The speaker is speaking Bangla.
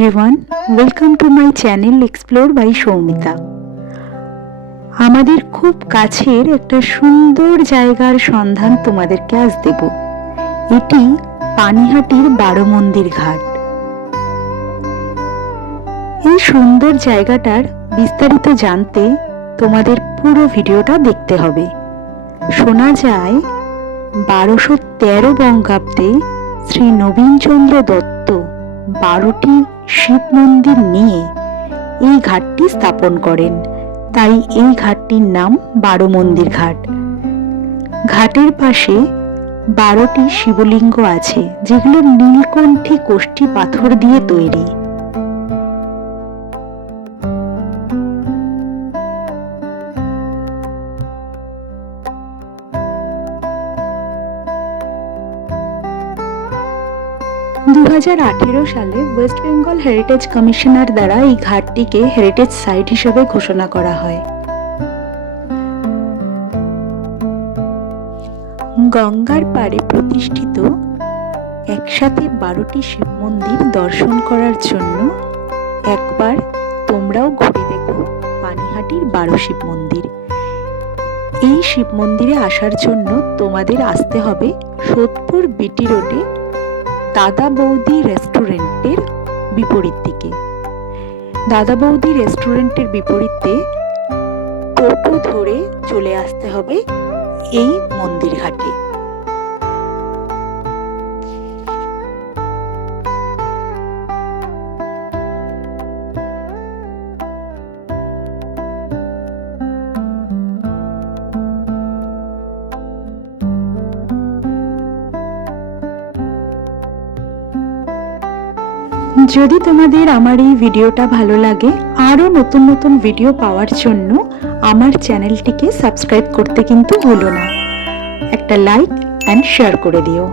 Everyone, welcome to my channel explore by Soumita. আমাদের খুব কাছের একটা সুন্দর জায়গার সন্ধান তোমাদেরকে আজ দেব। এটি পানিহাটির বারোমন্দির ঘাট। এই সুন্দর জায়গাটার বিস্তারিত জানতে তোমাদের পুরো ভিডিওটা দেখতে হবে। শোনা যায় 1213 বঙ্গাব্দে শ্রী নবীনচন্দ্র দত্ত 12টি শিব মন্দির নিয়ে এই ঘাটটি স্থাপন করেন, তাই এই ঘাটটির নাম বারোমন্দির ঘাট। ঘাটের পাশে 12টি শিবলিঙ্গ আছে, যেগুলো নীলকণ্ঠী কোষ্ঠী পাথর দিয়ে তৈরি। দু 2018 সালে ওয়েস্ট বেঙ্গল হেরিটেজ কমিশনার দ্বারা এই ঘাটটিকে হেরিটেজ সাইট হিসেবে ঘোষণা করা হয়। গঙ্গার পাড়ে প্রতিষ্ঠিত একসাথে 12টি শিব মন্দির দর্শন করার জন্য একবার তোমরাও ঘুরে দেখো পানিহাটির 12 শিব মন্দির। এই শিব মন্দিরে আসার জন্য তোমাদের আসতে হবে সোদপুর বিটি রোডে দাদা বৌদি রেস্টুরেন্টের বিপরীত দিকে। দাদা বৌদি রেস্টুরেন্টের বিপরীতে টোটো ধরে চলে আসতে হবে এই মন্দির ঘাটে। যদি তোমাদের আমার এই ভিডিওটা ভালো লাগে, আরও নতুন নতুন ভিডিও পাওয়ার জন্য আমার চ্যানেলটিকে সাবস্ক্রাইব করতে কিন্তু ভুলো না। একটা লাইক অ্যান্ড শেয়ার করে দিও।